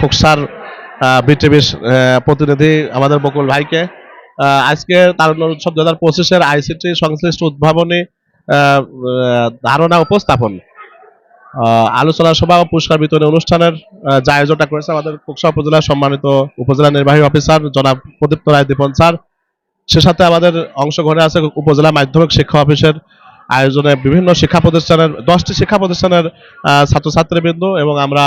খোকসার বিটিভির প্রতিনিধি আমাদের বকুল ভাইকে। আজকে তারুণ্য উৎসব দু হাজার আইসিটি সংশ্লিষ্ট উদ্ভাবনী ধারণা উপস্থাপন। আলোচনা সভা ও পুরস্কার বিতরণী অনুষ্ঠানের যে আয়োজনটা করেছে আমাদের খোকসা উপজেলার সম্মানিত উপজেলা নির্বাহী অফিসার জনাব প্রদীপ্ত রায় দীপন স্যার। সে সাথে আমাদের অংশগ্রহণে আছে উপজেলা মাধ্যমিক শিক্ষা অফিসের আয়োজনে বিভিন্ন শিক্ষা প্রতিষ্ঠানের, দশটি শিক্ষা প্রতিষ্ঠানের ছাত্রছাত্রীবৃন্দ এবং আমরা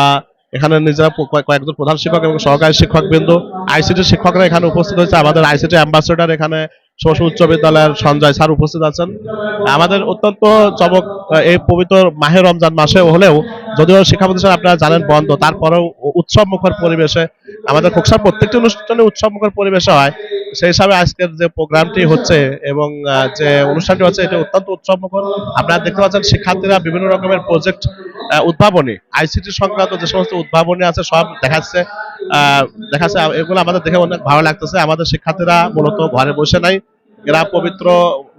এখানে নিজেরা কয়েকজন প্রধান শিক্ষক এবং সহকারী শিক্ষক বিন্দু আইসিটি শিক্ষকরা এখানে উপস্থিত হয়েছে। আমাদের আইসিটি অ্যাম্বাসেডর এখানে সরস্বতী উচ্চ বিদ্যালয়ের সঞ্জয় স্যার উপস্থিত আছেন। আমাদের অত্যন্ত চমক এই পবিত্র মাহে রমজান মাসে হলেও যদিও শিক্ষা প্রতিষ্ঠান আপনারা জানেন বন্ধ, তারপরেও উৎসব মুখর পরিবেশে আমাদের খোকসার প্রত্যেকটি অনুষ্ঠানে উৎসব মুখর পরিবেশে হয়। সেই হিসাবে আজকের যে প্রোগ্রামটি হচ্ছে এবং যে অনুষ্ঠানটি হচ্ছে, এটি অত্যন্ত উৎসব মুখর আপনারা দেখতে পাচ্ছেন শিক্ষার্থীরা বিভিন্ন রকমের প্রজেক্ট উদ্ভাবনী। আইসিটি সংক্রান্ত যে সমস্ত উদ্ভাবনী আছে, সব দেখাচ্ছে। দেখাচ্ছে। এগুলো আমাদের দেখে অনেক ভালো লাগতেছে। আমাদের শিক্ষার্থীরা মূলত ঘরে বসে নাই। এরা পবিত্র,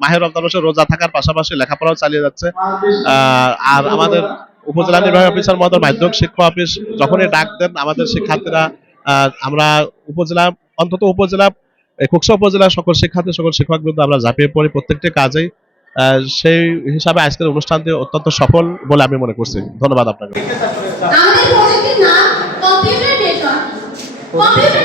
মাহের রমজান রোজা থাকার পাশাপাশি লেখাপড়াও চালিয়ে যাচ্ছে। আর আমাদের উপজেলা নির্বাহী অফিসার মতো মাধ্যমিক শিক্ষা অফিস, যখনই ডাক দেন, আমাদের শিক্ষার্থীরা আমরা উপজেলা, অন্তত উপজেলা কুকসা উপজেলার সকল শিক্ষার্থী, সকল শিক্ষক বৃন্দ আমরা ঝাঁপিয়ে পড়ি প্রত্যেকটি কাজেই। সেই হিসাবে আজকের অনুষ্ঠানটি অত্যন্ত সফল বলে আমি মনে করছি। ধন্যবাদ আপনাকে। আমাদের প্রজেক্টের নাম কম্পিউটার নেটওয়ার্ক কম্পিউটার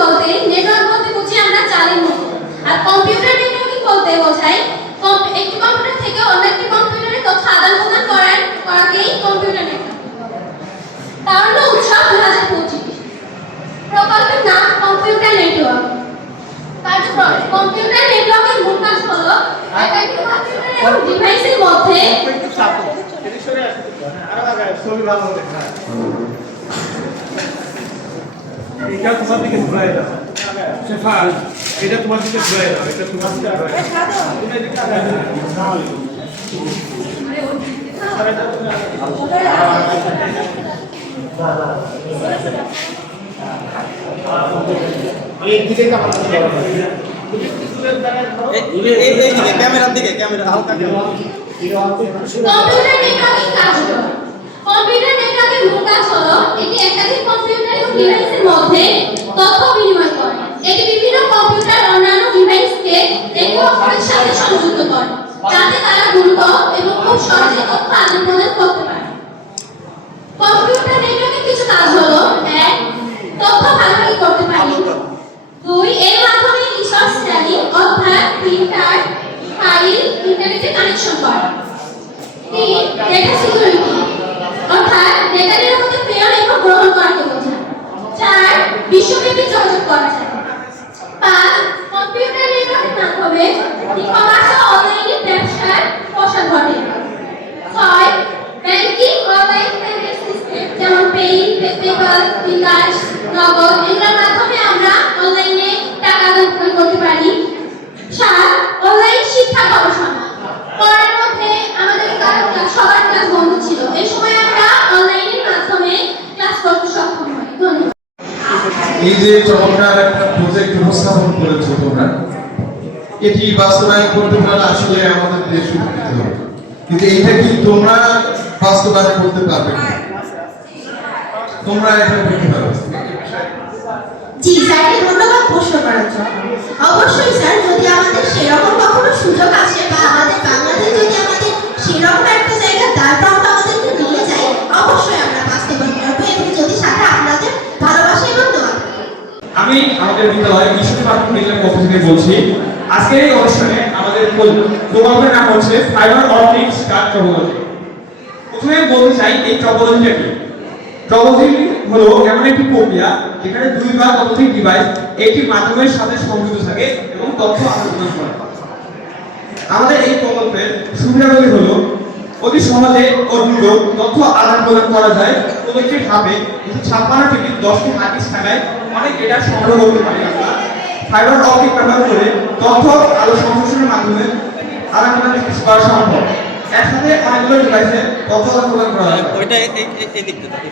বলতে নেটওয়ার্ক বলতে বুঝি আমরা চালের মতো আর কম্পিউটার নেটওয়ার্কিং বলতে বোঝায় কম- একটি কম্পিউটার থেকে অন্য একটি কম্পিউটারে তথ্য আদান প্রদান করার করাকেই কম্পিউটার নেটওয়ার্ক তারুণ্য উৎসব দু হাজার পঁচিশ প্রকল্পের নাম কম্পিউটার নেটওয়ার্ক কার্যক্রম কম্পিউটার নেটওয়ার্কের মূল কাজ হলো একাধিক কম্পিউটার এবং ডিভাইসের মধ্যে এটা তোমার দিকে ঘুরাই দাও শেফা এটা তোমার দিকে ঘুরাই দাও এটা তোমার দিকে ঘুরাই দাও তুমি এদিকে। এই এই এই দিকে ক্যামেরার দিকে ক্যামেরা হালকা কম্পিউটার অন্যান্য ডিভাইসকে একে সাথে সংযুক্ত করে যাতে তারা দ্রুত এবং খুব সহজে তথ্য আদান প্রদান করতে পারে কম্পিউটার নেটওয়ার্কের কিছু কাজ হলো এক তথ্য ভাগাভাগি করতে পারি দুই এর মাধ্যমে রিসোর্স শেয়ারিং অর্থাৎ প্রিন্টার ইন্টারনেটে কানেকশন করা। তিন ডেটা সিকিউরিটি অর্থাৎ ডেটা নিরাপত্তা প্রেরণ এবং গ্রহণ করাকে বোঝায় চার, বিশ্বব্যাপী যোগাযোগ করা যায়। পাঁচ কম্পিউটার নেটওয়ার্কের মাধ্যমে ই কমার্স ও অনলাইনে ব্যবসার প্রসার ঘটে। ছয় ব্যাংকিং অনলাইন পেমেন্ট সিস্টেম যেমন পেইন পেপাল বিকাশ নগদ এগুলোর মাধ্যমে আমরা অনলাইনে টাকা আদান প্রদান করতে পারি সাত অনলাইন শিক্ষা গবেষণা পড়ার মধ্যে আমাদের কা- কা- সবার ক্লাস বন্ধ ছিল এই সময় আমরা অনলাইনের মাধ্যমে ক্লাস করতে সক্ষম হই ধন্যবাদ এই যে চমৎকার একটা প্রজেক্ট উপস্থাপন করেছ তোমরা, এটি বাস্তবায়ন করতে পারলে আসলে আমাদের দেশ উপকৃত হবে। কিন্তু এইটা কি তোমরা বাস্তবায়ন করতে পারবে তোমরা এটা করতে পারবে। জি, স্যারকে ধন্যবাদ প্রশ্ন করার জন্য। অবশ্যই, স্যার, যদি আমাদের সেরকম কখনো সুযোগ আসে বা আমাদের বাংলাদেশ যদি আমাদের বিদ্যালয় বিশুদ্ধ প্রাথমিক বিদ্যালয়ের পক্ষ থেকে বলছি, আজকের এই অনুষ্ঠানে আমাদের প্রকল্পের নাম হচ্ছে ফাইবার অপটিক স্টার টপোলজি প্রথমে বলতে চাই, এই টপোলজিটা কি? টপোলজি হলো এমন একটি প্রক্রিয়া যেখানে দুই বা ততোধিক ডিভাইস একটি মাধ্যমের সাথে সংযুক্ত থাকে এবং তথ্য আদান প্রদান করে। আমাদের এই প্রকল্পের সুবিধাগুলি হলো, অতি সহজে ও দ্রুত তথ্য আদান প্রদান করা যায়, প্রত্যেকটি ধাপে ছাপ্পান্ন থেকে দশটি হার্ডিস থাকায় অনেক ডেটা সংগ্রহ করতে পারি আমরা। ফাইবার অপটিক ব্যবহার করে তথ্য আলো সংশ্লেষণের মাধ্যমে আদান প্রদান করা সম্ভব। একসাথে অনেকগুলো ডিভাইসে তথ্য আদান প্রদান করা হয়। ওইটা এই এই এই দিক থেকে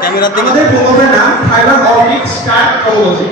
ক্যামেরার দিকে আমাদের প্রকল্পের নাম ফাইবার অপটিক স্টার টপোলজি